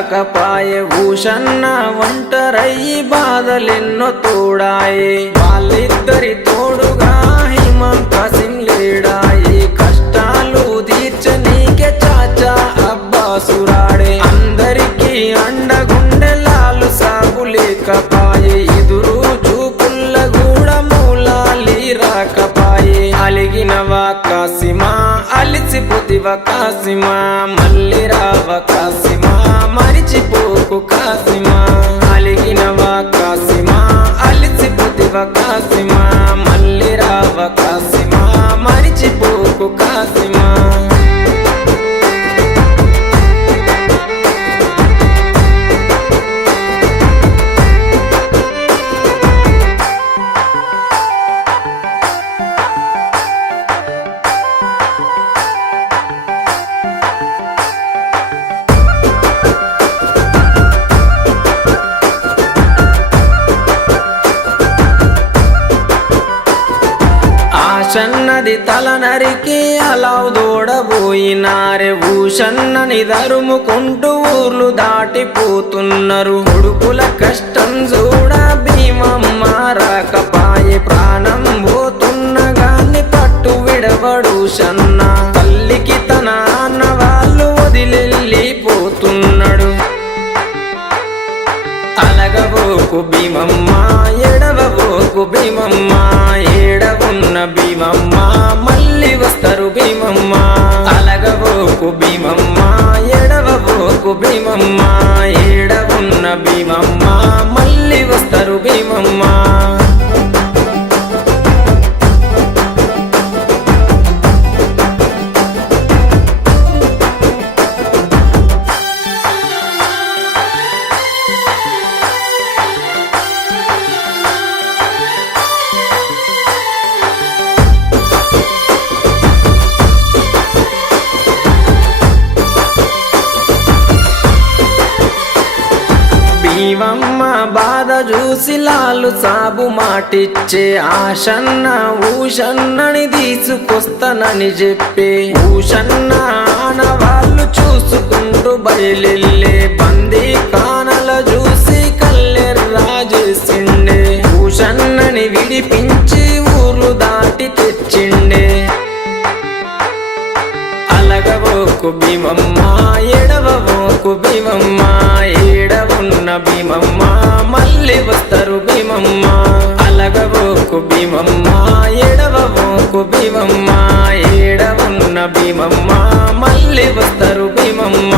రాకపాయే భూషన్న ఒంటరయ్యి బాధలెన్నో తోడాయే వాళ్ళిద్దరి తోడుగా హిమంత సింగ్ లేడాయే కష్టాలు తీర్చనీకే చాచా అబ్బాసురాడే అందరికీ అండగుండె లాలు సాగు లేకపాయే ఎదురు చూపుల్ల కూడా మూలాలి రాకపాయే అలిగినవా కాసిమా అలిసిపోతివా కాసిమా మళ్ళీ రావ కాసిమా మరిచిపోకు కాసిమా అలిగినవా కాసిమా అలిసిపోతివా కాసిమా మళ్ళీ రావ కాసిమా మరిచిపోకు కాసిమా ఆశన్నది తల నరికి అలావు దూడబోయినారే భూషన్నని దరుముకుంటూ ఊర్లు దాటిపోతున్నారు కొడుకుల కష్టం చూడ భీమమ్మ రాకపాయే ప్రాణం పోతున్న గాని పట్టు విడవడు షన్న తల్లికి తన అన్న వాళ్ళు వదిలెళ్ళిపోతున్నాడు అలగబోకు భీమమ్మ ఎడవబోకు భీమమ్మ ఏడవున్న భీమమ్మ మళ్ళీ వస్తారు భీమమ్మ అలగబోకు భీమమ్మ ఎడవబోకు భీమమ్మ ఏడవున్న భీమమ్మ మళ్ళీ వస్తారు భీమమ్మ భీమమ్మ బాధ చూసి లాలు సాబు మాటిచ్చే ఆశన్న ఊషన్నని తీసుకొస్తానని చెప్పే ఊషన్న ఆనవాళ్ళు చూసుకుంటూ బయలెళ్ళే బందీ కానల చూసి కల్లెర్రా చేసిండే ఊషన్నని విడిపించి ఊర్లు దాటి తెచ్చిండే అలగబోకు భీమమ్మ ఎడవబోకు భీమమ్మ ఏడవున్న భీమమ్మ మళ్ళీ వస్తారు భీమమ్మ అలగబోకు భీమమ్మ ఎడవబోకు భీమమ్మ ఏడవున్న భీమమ్మ మళ్ళీ వస్తారు భీమమ్మ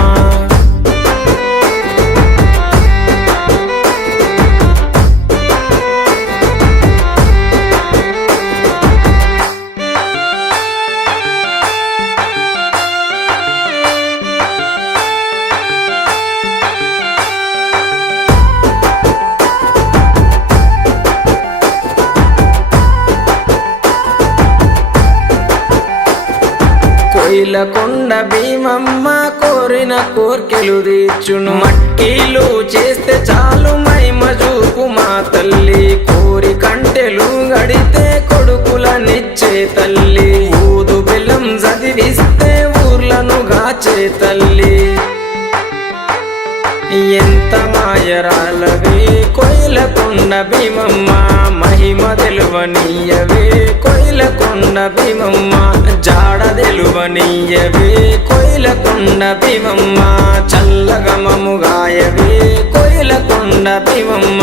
కొండ భీమమ్మ కోరిన కోర్కెలు తీర్చును మట్టిలు చేస్తే చాలు మైమ చూపు మా తల్లి కోరి కంటెలు గడితే కొడుకులనిచ్చే తల్లి ఊదు బెల్లం చదివిస్తే ఊర్లను గాచే తల్లి ఎంత మాయరాలవే కోయిలకొండ భీమమ్మ మహిమ తెలువనీయవే కోయిలకొండ భీమమ్మ జాడ తెలువనీయవే కోయిలకొండ భీమమ్మ చల్లగమము గాయవే కోయిలకొండ భీమమ్మ